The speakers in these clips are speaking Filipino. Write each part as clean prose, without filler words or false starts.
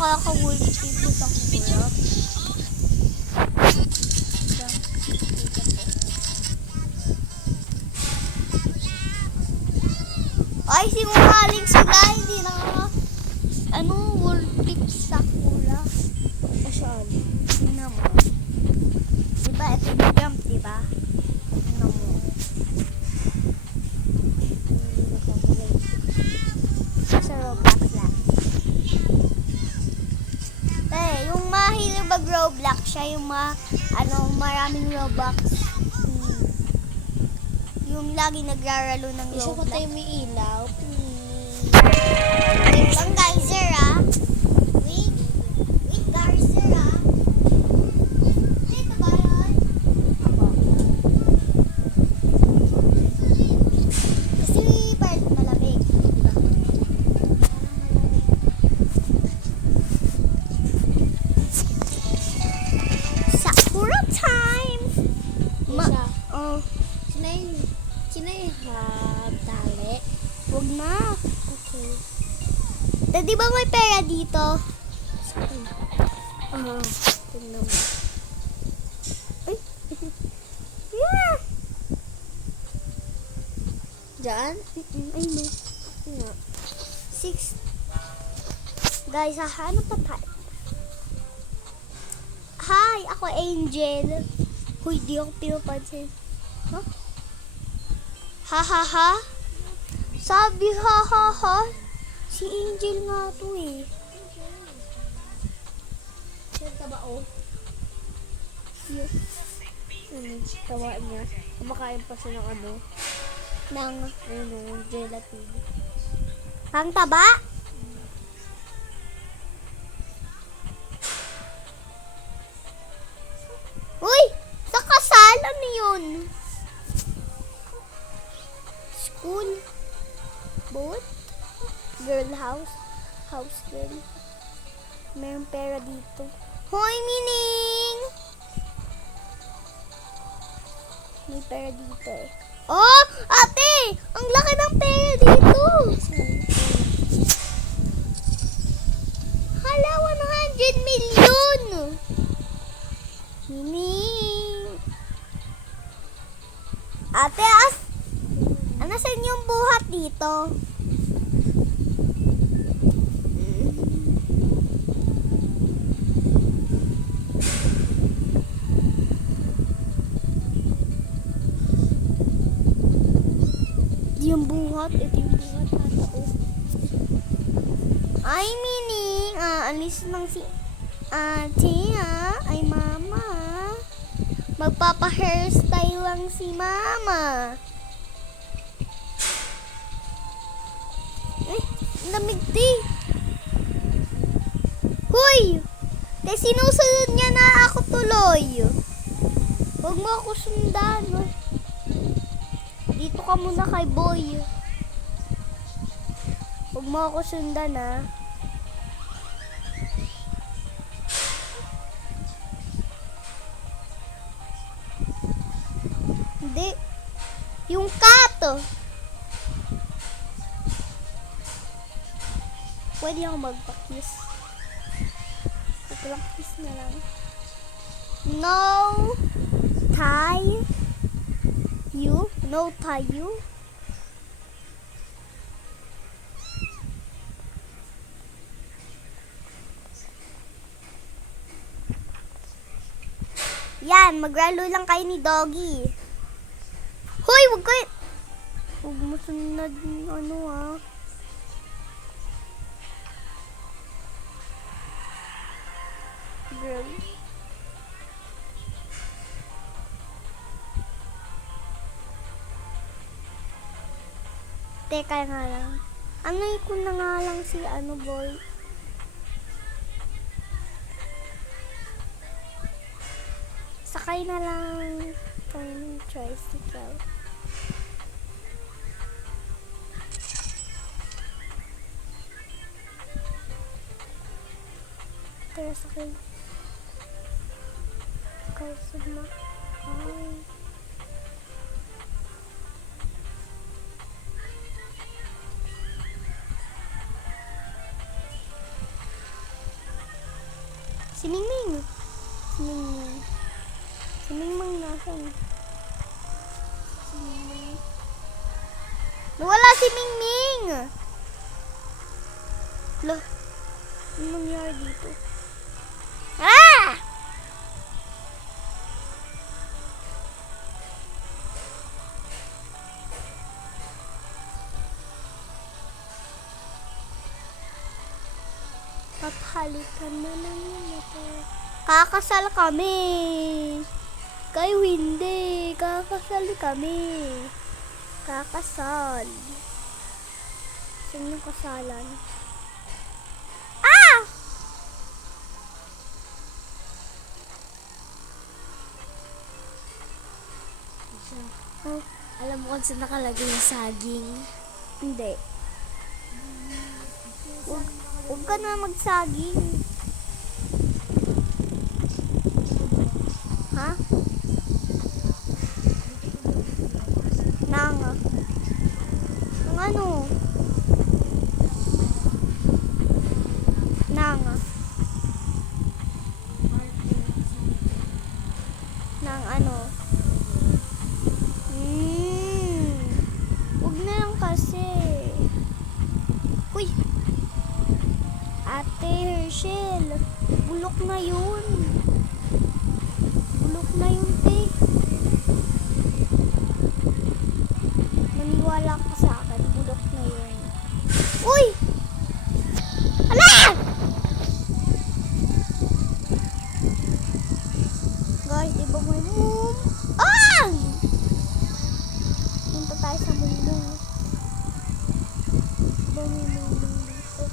nakaka-multi sa kura. Ay, sinungaling sila. Hindi multi sa kura. Saan? Tingnan mo. Diba, ito yung jump, diba? Tingnan mo. Sa Roblox lang. Yung mahilig mag-Roblox, siya yung maraming Robux. Yung lagi nagraralo ng Isa Roblox. patay may ilaw. Ibang geyser, Wait, geyser, Dito ba yun? Ako. Kasi part malamig, diba? Sakura time! Isa. Oh, Sinay tali. wag na. Okay. Di ba may pera dito? Tingnan mo. Ay. Yeah! Diyan? Ay, no. Nga. 6. Guys, ano pa tayo? Hi, ako Angel. Huy, di ako pinapansin. Huh? Ha ha ha? Sabi ha ha ha? Si Angel nga to eh. Siya tabao. Yun. Tawa niya. Kumakain pa siya ng ng gelatin. Pang taba? Uy! Sa kasal, ano yun? School? Boat? Girl house? House girl? Mayroong pera dito. Hoy, Mining! May pera dito eh. Oh! Ate! Ang laki ng pera dito! Hala, 100 million! Mining! Ate, nasan yung buhat dito? Yung buhat, ito yung buhat ata oh. Ay, Mining, alis lang si ate ay mama. Magpapa-hairstyle lang si mama. Lamig di. Hoy! Sinusunod niya na ako tuloy. Huwag mo ako sundan. Dito ka muna kay boy. Huwag mo ako sundan Hindi. Yung cat. Pwede ako magpa-kiss. Lang kiss na lang. No tie you. No tie you. Yan, maglalo lang kayo ni Doggy. Hoy, wag kayo. Huwag mo sunod girl. Teka nga lang. Ko na nga lang si boy. Sakay na lang ng tricycle. Tara, sakay. Kasama. Ay. Si Mingming. Si Mingming. Si Mingming nasan? Si Mingming. Nawala si Mingming! Lah, ano nangyari dito? Ah! Paphalikan na lang yun ito. Kakasal kami. Kayo hindi. Kakasal kami. Kakasal. Saan yung kasalan? Ah! Oh, alam mo kung saan nakalagay yung saging? Hindi. Huwag ka na magsaging. Ha? Nang ano? Nang ano? Huwag na lang kasi. Uy! Ate Hershel, bulok na yun. Bulok na yun, te. Maniwala ka sa akin, bulok na yun. Uy! Hala! Guys, iba mo yung move. Ah! Punta tayo sa mundo. Iba mo yung mundo dito.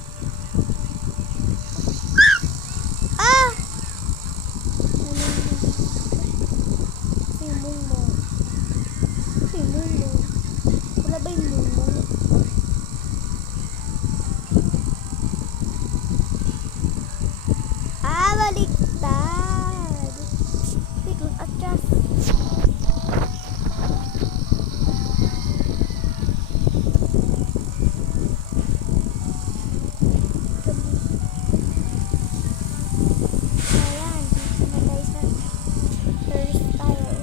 Ah! Si Mundo. Si Mundo. Wala ba yung Mundo? Ah, baliktad. Wait, adjust. Ayan, naman tayo sa hairstyle.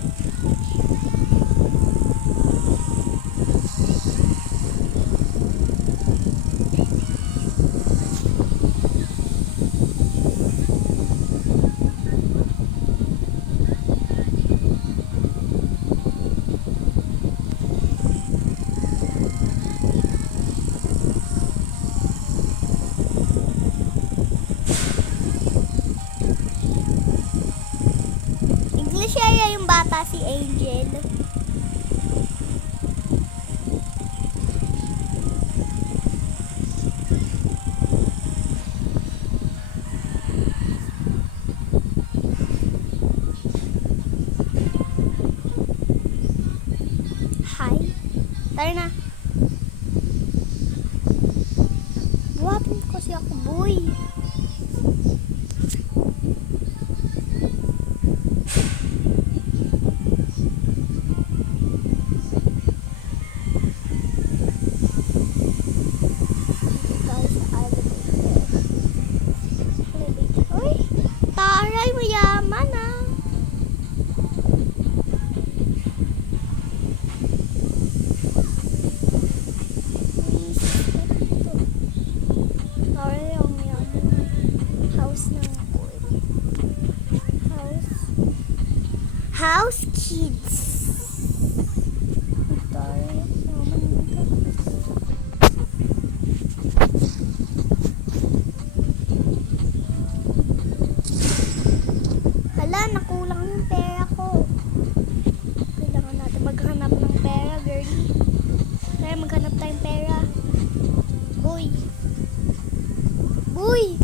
English area yung bata si Angel. Hi. Tara na. Buhatin ko kasi ako, boy. Tayo sa elevator. Uy! Taray, mayaman ah. Taray ang mayaman. House ng boy. House kids. Taray, mayaman nito. Hala, nakulang yung pera ko. Kailangan natin maghanap ng pera, girlie. Kaya maghanap tayong pera. Boy. Boy!